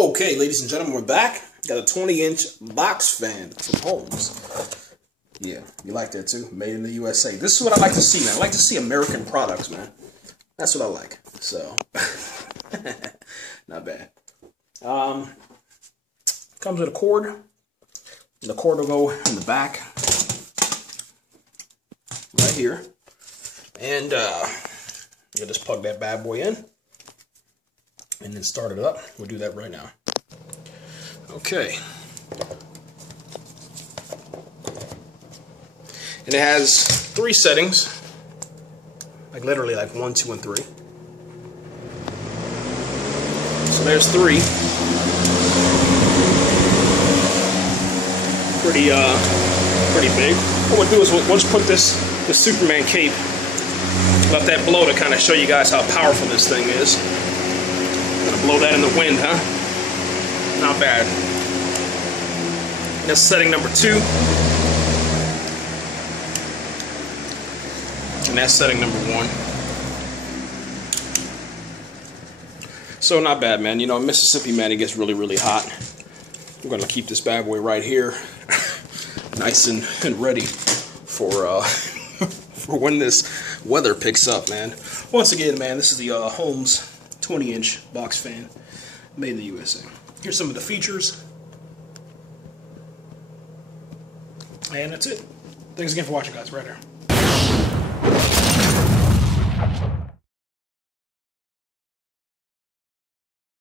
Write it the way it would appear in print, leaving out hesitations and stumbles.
Okay, ladies and gentlemen, we're back. Got a 20-inch box fan from Holmes. Yeah, you like that too? Made in the USA. This is what I like to see, man. I like to see American products, man. That's what I like. So, not bad. Comes with a cord. The cord will go in the back, right here. And you'll just plug that bad boy in. And then start it up. We'll do that right now. Okay. And it has 3 settings. Like literally like 1, 2, and 3. So there's 3. Pretty big. What we'll do is we'll just put the Superman cape, let that blow to kind of show you guys how powerful this thing is. Gonna blow that in the wind, huh? Not bad. That's setting number 2. And that's setting number 1. So not bad, man. You know, in Mississippi, man, it gets really, really hot. We're gonna keep this bad boy right here, nice and ready for for when this weather picks up, man. Once again, man, this is the Holmes 20-inch box fan, made in the USA. Here's some of the features. And that's it. Thanks again for watching, guys. Right here.